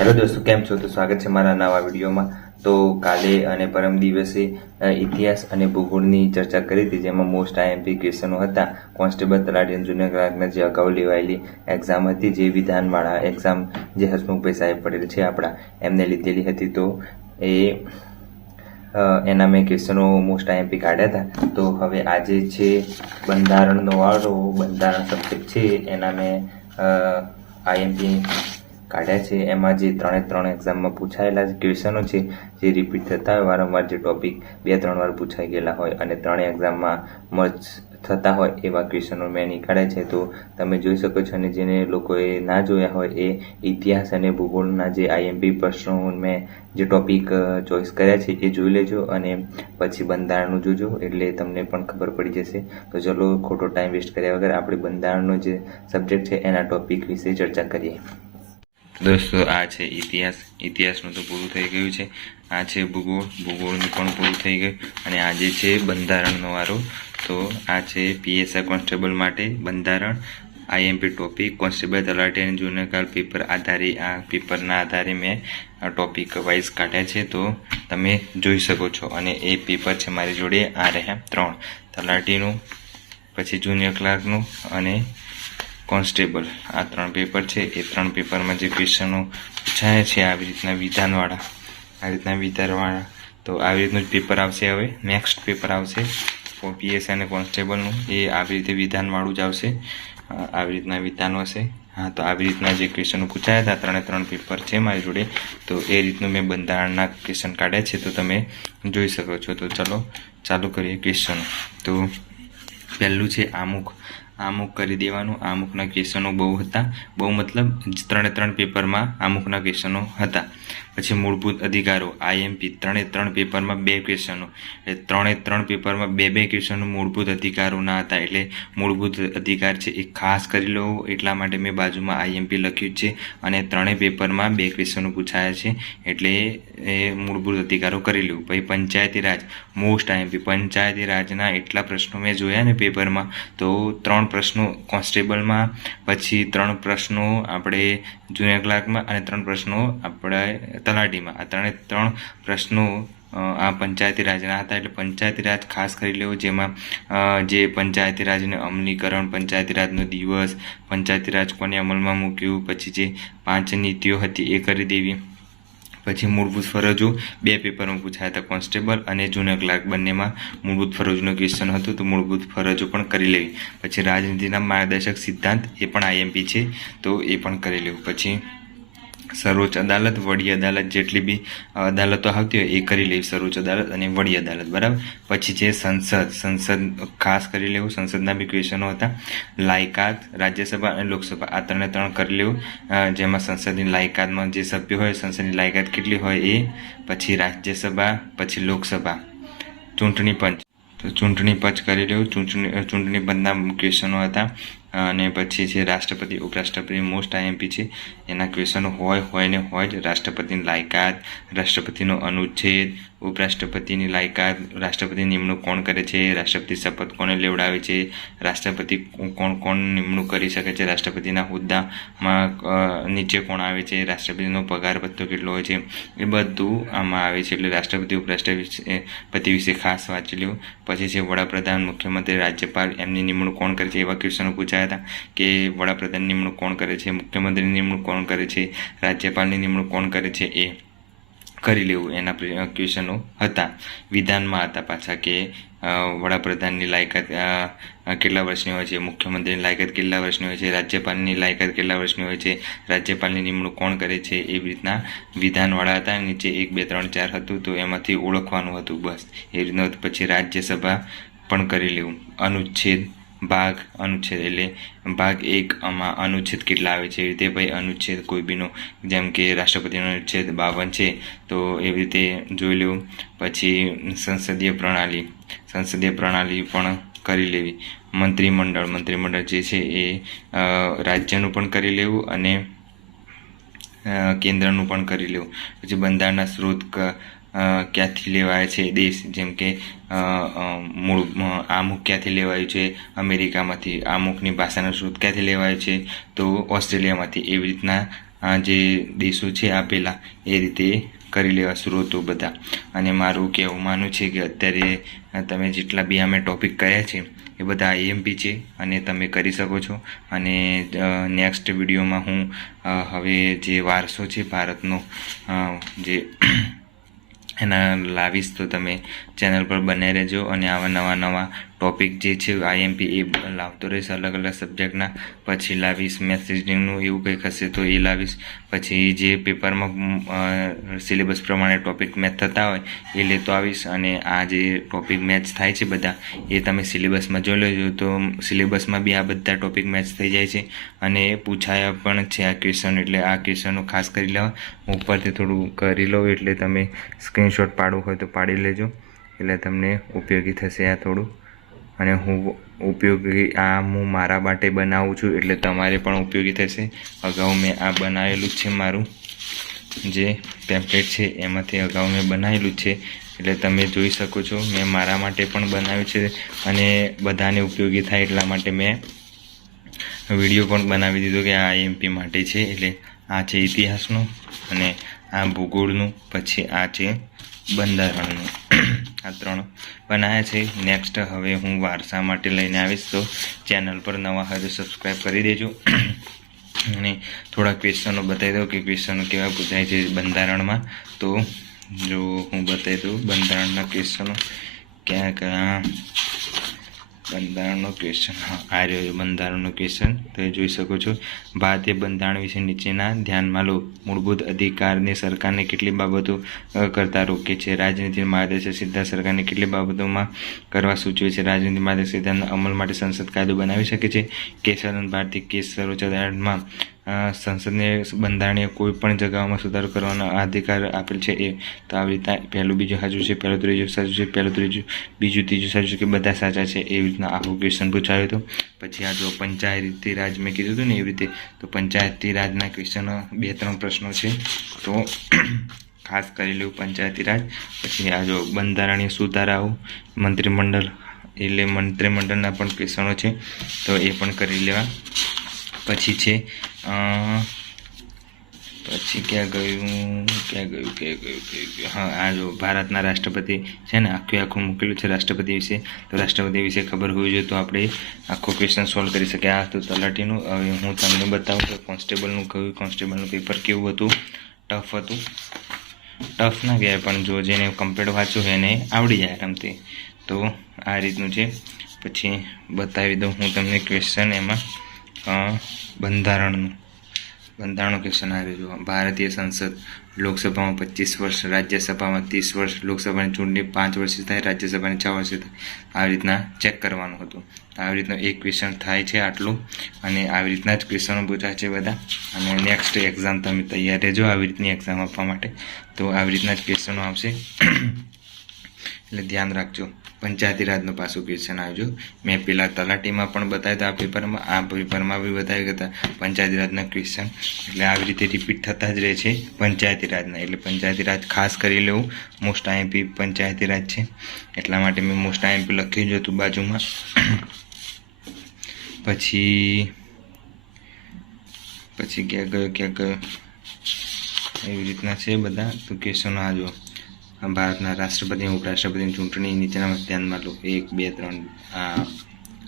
Hello દોસ્તો, કેમ છો? તો સ્વાગત છે મારા નવા વિડીયોમાં. તો કાલે અને પરમ દિવસે ઇતિહાસ અને ભૂગોળની ચર્ચા કરી હતી, જેમાં મોસ્ટ આઈએમપી ક્વેશ્ચનો હતા. કોન્સ્ટેબલ, તલાટી અને જુનિયર ક્લાર્કના જે અગાઉ લેવાયેલી એક્ઝામ હતી, જે વિધાનવાળા એક્ઝામ જે હસમુખભાઈ સાહેબ પટેલ છે આપણા, એમને લીધેલી હતી. તો એના મેં ક્વેશ્ચનો મોસ્ટ આઈએમપી કાઢ્યા હતા. તો હવે આજે છે બંધારણનો વાળો, બંધારણ સબ્જેક્ટ છે એના મેં આઈએમપી કાઢ્યા છે. એમાં જે 3 એક્ઝામમાં પૂછાયેલા ક્વેશ્ચનો છે, જે રિપીટ થતા હોય વારંવાર, જે ટોપિક 2-3 વાર પૂછાઈ ગયેલા હોય અને 3 એક્ઝામમાં મર્જ થતા હોય એવા ક્વેશ્ચનો મેં નીકાળ્યા છે. તો તમે જોઈ શકો છો. અને જેને લોકોએ ના જોયા હોય એ ઇતિહાસ અને ભૂગોળના જે આઈએમપી પ્રશ્નો મેં જે ટોપિક ચોઈસ કર્યા છે એ જોઈ લેજો અને પછી બંધારણનું જોજો, એટલે તમને પણ ખબર પડી જશે. તો ચલો ખોટો ટાઈમ વેસ્ટ કર્યા વગર આપણે બંધારણનો જે સબ્જેક્ટ છે એના ટોપિક વિશે ચર્ચા કરીએ. દોસ્તો, આ છે ઇતિહાસનું તો પૂરું થઈ ગયું છે. આ છે ભૂગોળનું પણ પૂરું થઈ ગયું. અને આજે છે બંધારણનો વારો. તો આ છે પીએસઆઈ કોન્સ્ટેબલ માટે બંધારણ આઈએમપી ટોપિક. કોન્સ્ટેબલ, તલાટી અને જુનિયર ક્લાર્ક પેપર આધારે, આ પેપરના આધારે મેં આ ટોપિક વાઇઝ કાઢ્યા છે. તો તમે જોઈ શકો છો. અને એ પેપર છે મારી જોડે આ રહ્યા 3: તલાટીનું, પછી જુનિયર ક્લાર્કનું અને કોન્સ્ટેબલ. આ 3 પેપર છે. એ 3 પેપરમાં જે ક્વેશ્ચનો પૂછાયા છે આવી રીતના વિધાનવાળા, તો આવી રીતનું જ પેપર આવશે. હવે નેક્સ્ટ પેપર આવશે પીએસઆઈ અને કોન્સ્ટેબલનું, એ આવી રીતે વિધાનવાળું જ આવશે. આવી રીતના વિધાન હશે. હા, તો આવી રીતના જે ક્વેશ્ચનો પૂછાયા હતા, 3 પેપર છે મારી જોડે. તો એ રીતનું મેં બંધારણના ક્વેશ્ચન કાઢ્યા છે, તો તમે જોઈ શકો છો. તો ચલો ચાલુ કરીએ ક્વેશ્ચનો. તો પહેલું છે આમુખ કરી દેવાનું. આમુખના ક્વેશ્ચનો બહુ હતા, બહુ મતલબ 3 પેપરમાં આમુખના ક્વેશ્ચનો હતા. પછી મૂળભૂત અધિકારો આઈએમપી 3 પેપરમાં 2 ક્વેશ્ચનો, એટલે 3 પેપરમાં 2 ક્વેશ્ચનો મૂળભૂત અધિકારોના હતા. એટલે મૂળભૂત અધિકાર છે એ ખાસ કરી લો, એટલા માટે મેં બાજુમાં આઈએમપી લખ્યું છે. અને 3 પેપરમાં 2 ક્વેશ્ચનો પૂછાયા છે, એટલે એ મૂળભૂત અધિકારો કરી લેવું. પછી પંચાયતી રાજ મોસ્ટ આઈએમપી. પંચાયતી રાજના એટલા પ્રશ્નો મેં જોયા ને પેપરમાં, તો 3 પ્રશ્નો કોન્સ્ટેબલમાં, પછી 3 પ્રશ્નો આપણે જુનિયર ક્લાર્કમાં અને 3 પ્રશ્નો આપણે તલાટીમાં. આ 3 પ્રશ્નો આ પંચાયતી રાજના હતા. એટલે પંચાયતી રાજ ખાસ કરી લેવું, જેમાં જે પંચાયતી રાજને અમલીકરણ, પંચાયતી રાજનો દિવસ, પંચાયતી રાજ કોને અમલમાં મૂક્યું, પછી જે 5 નીતિઓ હતી એ કરી દેવી. પછી મૂળભૂત ફરજો 2 પેપરમાં પૂછાયા હતા, કોન્સ્ટેબલ અને જુનિયર ક્લાર્ક બંનેમાં મૂળભૂત ફરજોનું ક્વેશ્ચન હતું, તો મૂળભૂત ફરજો પણ કરી લેવી. પછી રાજનીતિના માર્ગદર્શક સિદ્ધાંત, એ પણ આઈએમપી છે, તો એ પણ કરી લેવું. પછી સર્વોચ્ચ અદાલત, વડી અદાલત, જેટલી બી અદાલતો આવતી હોય એ કરી લેવી, સર્વોચ્ચ અદાલત અને વડી અદાલત, બરાબર. પછી જે સંસદ ખાસ કરી લેવું, સંસદના બી ક્વેશ્ચનો હતા. લાયકાત, રાજ્યસભા અને લોકસભા, આ 3 કરી લેવું. જેમાં સંસદની લાયકાતમાં જે સભ્યો હોય, સંસદની લાયકાત કેટલી હોય એ. પછી રાજ્યસભા, પછી લોકસભા. ચૂંટણી પંચ, તો ચૂંટણી પંચ કરી લેવું. ચૂંટણી પંચના ક્વેશ્ચનો હતા. અને પછી છે રાષ્ટ્રપતિ, ઉપરાષ્ટ્રપતિ મોસ્ટ આઈએમપી છે, એના ક્વેશ્ચનો હોય ને હોય જ. રાષ્ટ્રપતિની લાયકાત, રાષ્ટ્રપતિનો અનુચ્છેદ, ઉપરાષ્ટ્રપતિની લાયકાત, રાષ્ટ્રપતિ નિમણૂક કોણ કરે છે, રાષ્ટ્રપતિ શપથ કોને લેવડાવે છે, રાષ્ટ્રપતિ કોણ નિમણૂક કરી શકે છે, રાષ્ટ્રપતિના હોદ્દામાં નીચે કોણ આવે છે, રાષ્ટ્રપતિનો પગાર ભથ્થો કેટલો હોય છે, એ બધું આમાં આવે છે. એટલે રાષ્ટ્રપતિ, ઉપરાષ્ટ્રપતિ વિશે ખાસ વાંચી લેવું. પછી છે વડાપ્રધાન, મુખ્યમંત્રી, રાજ્યપાલ, એમની નિમણૂક કોણ કરે છે, એવા ક્વેશ્ચનો પૂછાયા હતા કે વડાપ્રધાનની નિમણૂક કોણ કરે છે, મુખ્યમંત્રીની નિમણૂક કોણ કરે છે, રાજ્યપાલની નિમણૂક કોણ કરે છે, એ કરી લેવું. એના ક્વેશ્ચનો હતા. વિધાનમાં હતા પાછા કે વડાપ્રધાનની લાયકાત કેટલા વર્ષની હોય છે, મુખ્યમંત્રીની લાયકાત કેટલા વર્ષની હોય છે, રાજ્યપાલની લાયકાત કેટલા વર્ષની હોય છે, રાજ્યપાલની નિમણૂક કોણ કરે છે, એવી રીતના વિધાનવાળા હતા. નીચે 1, 2, 3, 4 હતું, તો એમાંથી ઓળખવાનું હતું, બસ એ રીતનું હતું. પછી રાજ્યસભા પણ કરી લેવું. અનુચ્છેદ એટલે ભાગ 1 આમાં અનુચ્છેદ કેટલા આવે છે, એ રીતે ભાઈ અનુચ્છેદ કોઈ બીનો, જેમ કે રાષ્ટ્રપતિનો અનુચ્છેદ 52 છે, તો એવી રીતે જોઈ લેવું. પછી સંસદીય પ્રણાલી પણ કરી લેવી. મંત્રીમંડળ જે છે એ રાજ્યનું પણ કરી લેવું અને કેન્દ્રનું પણ કરી લેવું. પછી બંધારણના સ્ત્રોત ક્યાંથી લેવાય છે દેશ, જેમ કે આમુખ ક્યાંથી લેવાયું છે, અમેરિકામાંથી. આમુખની ભાષાનો સ્ત્રોત ક્યાંથી લેવાય છે, તો ઓસ્ટ્રેલિયામાંથી. એવી રીતના જે દેશો છે આપેલા એ રીતે કરી લેવા સ્ત્રોતો બધા. અને મારું કહેવું માનું છે કે અત્યારે તમે જેટલા બી અમે ટોપિક કર્યા છે એ બધા આઈએમપી છે અને તમે કરી શકો છો. અને નેક્સ્ટ વિડીયોમાં હું હવે જે વારસો છે ભારતનો જે એના લાવીશ, તો તમે ચેનલ પર બને રહેજો. અને આવા નવા ટોપિક જે છે આઈએમપી એ લાવતો રહીશ અલગ અલગ સબ્જેક્ટના. પછી લાવીશ મેથ્સ રિઝનિંગનું એવું કંઈક હશે તો એ લાવીશ. પછી જે પેપરમાં સિલેબસ પ્રમાણે ટોપિક મેચ થતા હોય એ લેતો આવીશ. અને આ જે ટોપિક મેચ થાય છે બધા એ તમે સિલેબસમાં જોઈ લેજો, તો સિલેબસમાં બી આ બધા ટોપિક મેચ થઈ જાય છે અને પૂછાયા પણ છે આ ક્વેશ્ચન. એટલે આ ક્વેશ્ચનો ખાસ કરી લેવા. હું ઉપરથી થોડું કરી લઉં એટલે તમે સ્ક્રીનશોટ પાડવું હોય તો પાડી લેજો, એટલે તમને ઉપયોગી થશે આ થોડું. અને હું મારા માટે બનાવું છું એટલે તમારે પણ ઉપયોગી થશે. અગાઉ મેં આ બનાવેલું જ છે, મારું જે પેમ્પલેટ છે એમાંથી અગાઉ મેં બનાવેલું જ છે, એટલે તમે જોઈ શકો છો. મેં મારા માટે પણ બનાવ્યું છે અને બધાને ઉપયોગી થાય એટલા માટે મેં વિડીયો પણ બનાવી દીધો કે આ આઈએમપી માટે છે. એટલે આ છે ઇતિહાસનું, અને આ ભૂગોળનું, પછી આ છે બંધારણનું. આ 3 બનાવ્યા છે. નેક્સ્ટ હવે હું વારસા માટે લઈને આવીશ, તો ચેનલ પર નવા હોય તો સબસ્ક્રાઈબ કરી દેજો. અને થોડા ક્વેશ્ચનો બતાવી દઉં કે ક્વેશ્ચનો કેવા પૂછાય છે બંધારણમાં. તો જો હું બતાવી દઉં બંધારણના ક્વેશ્ચનો કયા બંધારણનો ક્વેશ્ચન. આ રહ્યો બંધારણનો ક્વેશ્ચન, તો એ જોઈ શકો છો. ભારતીય બંધારણ વિશે નીચેના ધ્યાનમાં લો. મૂળભૂત અધિકારને સરકારને કેટલી બાબતો કરતા રોકે છે? રાજનીતિ માર્ગદર્શક સિદ્ધાંત સરકારને કેટલી બાબતોમાં કરવા સૂચવે છે? રાજનીતિ માર્ગદર્શક સિદ્ધાંતના અમલ માટે સંસદ કાયદો બનાવી શકે છે? કેશવાનંદ ભારતીય કેસ સર્વોચ્ચ અદાલતમાં સંસદને બંધારણીય કોઈ પણ જગ્યાઓમાં સુધારો કરવાનો અધિકાર આપેલ છે. એ તો આવી રીતના પહેલું બીજું સાચું છે, પહેલું ત્રીજું સાચું છે, પહેલું ત્રીજું બીજું ત્રીજું સાચું છે કે બધા સાચા છે, એવી રીતના આખું ક્વેશ્ચન પૂછાયું હતું. પછી આ જો પંચાયતી રાજ મેં કીધું હતું ને એવી રીતે, તો પંચાયતી રાજના ક્વેશ્ચનો 2-3 પ્રશ્નો છે, તો ખાસ કરી લેવું પંચાયતી રાજ. પછી આ જો બંધારણીય સુધારાઓ, મંત્રીમંડળ એટલે મંત્રીમંડળના પણ ક્વેશ્ચનો છે, તો એ પણ કરી લેવા. પછી છે પછી ક્યાં ગયું. હા, આ જો ભારતના રાષ્ટ્રપતિ છે ને, આખું મૂકેલું છે રાષ્ટ્રપતિ વિશે. તો રાષ્ટ્રપતિ વિશે ખબર હોવી જોઈએ તો આપણે આખો ક્વેશ્ચન સોલ્વ કરી શકીએ. આ હતું તલાટીનું. હવે હું તમને બતાવું કે કોન્સ્ટેબલનું કહ્યું. કોન્સ્ટેબલનું પેપર કેવું હતું? ટફ હતું. ટફ ના કહેવાય, પણ જો જેને કમ્પ્લીટ વાંચ્યું હોય એને આવડી જાય આરામથી. તો આ રીતનું છે. પછી બતાવી દઉં હું તમને ક્વેશ્ચન એમાં બંધારણનું ક્વેશ્ચન આવી જો. ભારતીય સંસદ લોકસભામાં 25 વર્ષ, રાજ્યસભામાં 30 વર્ષ, લોકસભાની ચૂંટણી 5 વર્ષે થાય, રાજ્યસભાની 6 વર્ષે થાય. આવી રીતના ચેક કરવાનું હતું. આવી રીતનો એક ક્વેશ્ચન થાય છે આટલું, અને આવી રીતના જ ક્વેશ્ચનો પૂછાય છે બધા. અને નેક્સ્ટ એક્ઝામ તમે તૈયાર રહેજો આવી રીતની એક્ઝામ આપવા માટે. તો આવી રીતના જ ક્વેશ્ચનો આવશે, એટલે ધ્યાન રાખજો. પંચાયતી રાજનું પાછું ક્વેશ્ચન આવજો. મેં પેલા તલાટીમાં પણ બતાવ્યા હતા આ પેપરમાં બી બતાવ્યા હતા પંચાયતી રાજના ક્વેશ્ચન. એટલે આવી રીતે રિપીટ થતા જ રહે છે પંચાયતી રાજના. એટલે પંચાયતી રાજ ખાસ કરી લેવું. મોસ્ટ આઈએમપી પંચાયતી રાજ છે, એટલા માટે મેં મોસ્ટ આઈએમપી લખ્યું જ હતું બાજુમાં. પછી ક્યાં ગયો એવી રીતના છે બધા. તો ક્વેશ્ચનો આ જો. ભારતના રાષ્ટ્રપતિ અને ઉપરાષ્ટ્રપતિની ચૂંટણી નીચેના ધ્યાનમાં લો. 1, 2, 3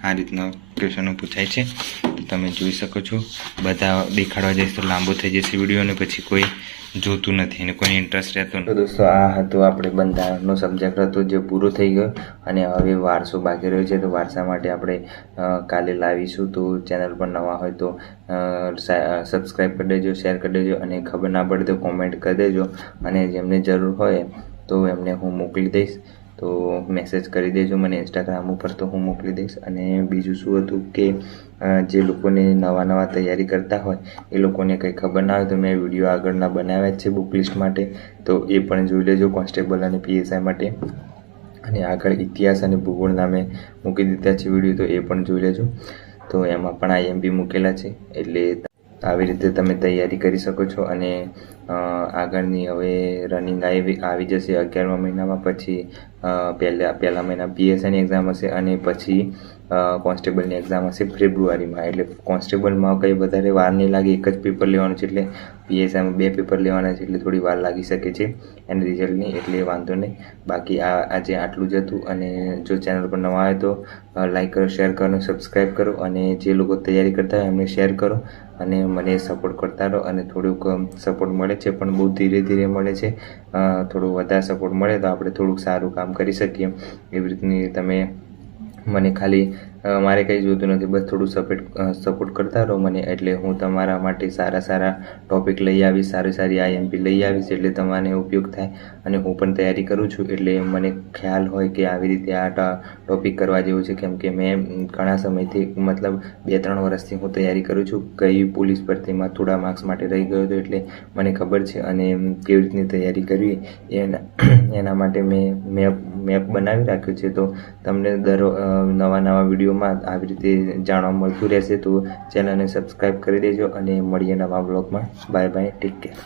આ રીતના ક્વેશ્ચનો પૂછાય છે, તો તમે જોઈ શકો છો. બધા દેખાડવા જઈશ તો લાંબો થઈ જશે વિડીયો, અને પછી કોઈ જોતું નથી અને કોઈને ઇન્ટરેસ્ટ રહેતો નથી. તો દોસ્તો આ હતું આપણે બંધારણનો સબ્જેક્ટ હતો જે પૂરો થઈ ગયો. અને હવે વારસો બાકી રહ્યો છે, તો વારસા માટે આપણે કાલે લાવીશું. તો ચેનલ પર નવા હોય તો સબસ્ક્રાઈબ કરી દેજો, શેર કરી દેજો, અને ખબર ના પડે તો કોમેન્ટ કરી દેજો. અને જેમને જરૂર હોય તો એમને હું મોકલી દઈશ. તો મેસેજ કરી દેજો મને ઇન્સ્ટાગ્રામ ઉપર, તો હું મોકલી દઈશ. અને બીજું શું હતું કે જે લોકોને નવા તૈયારી કરતા હોય એ લોકોને કંઈ ખબર ના હોય તો મેં વિડીયો આગળના બનાવ્યા જ છે બુક લિસ્ટ માટે, તો એ પણ જોઈ લેજો કોન્સ્ટેબલ અને પીએસઆઈ માટે. અને આગળ ઇતિહાસ અને ભૂગોળના મેં મૂકી દીધા છે વિડીયો, તો એ પણ જોઈ લેજો. તો એમાં પણ આઈએમપી મૂકેલા છે, એટલે આવી રીતે તમે તૈયારી કરી શકો છો. અને આગળની હવે રનિંગ આવી જશે 11મા મહિનામાં. પછી પહેલા મહિના પીએસઆઈની એક્ઝામ હશે, અને પછી કોન્સ્ટેબલની એક્ઝામ હશે ફેબ્રુઆરીમાં. એટલે કોન્સ્ટેબલમાં કંઈ વધારે વાર નહીં લાગે, એક જ પેપર લેવાનું છે. એટલે પીએસઆઈમાં 2 પેપર લેવાના છે એટલે થોડી વાર લાગી શકે છે એના રિઝલ્ટની, એટલે વાંધો નહીં. બાકી આજે આટલું જ હતું. અને જો ચેનલ પર નવા આવે તો લાઈક કરો, શેર કરો, સબસ્ક્રાઈબ કરો, અને જે લોકો તૈયારી કરતા હોય એમને શેર કરો અને મને સપોર્ટ કરતા રહો. અને થોડુંક સપોર્ટ મળે છે પણ બહુ ધીરે ધીરે મળે છે. થોડું વધારે સપોર્ટ મળે તો આપણે થોડુંક સારું કામ કરી શકીએ. એવી રીતની તમે મને ખાલી મારે કંઈ જોતું નથી, બસ થોડું સપોર્ટ કરતા રહો મને, એટલે હું તમારા માટે સારા ટૉપિક લઈ આવીશ, સારી IMP લઈ આવીશ, એટલે તમને ઉપયોગ થાય. અને હું પણ તૈયારી કરું છું એટલે મને ખ્યાલ હોય કે આવી રીતે આ ટૉપિક કરવા જેવું છે, કેમ કે મેં ઘણા સમયથી મતલબ 2-3 વર્ષથી હું તૈયારી કરું છું. કઈ પોલીસ ભરતીમાં થોડા માર્ક્સ માટે રહી ગયો હતો એટલે મને ખબર છે. અને કેવી રીતની તૈયારી કરવી એના માટે મેં મેપ બનાવી રાખ્યું છે. તો તમને નવા વિડીયોમાં આવી રીતે જાણવા મળતું રહેશે. તો ચેનલને સબસ્ક્રાઈબ કરી દેજો અને મળીએ નવા બ્લોગમાં. Bye bye, take care.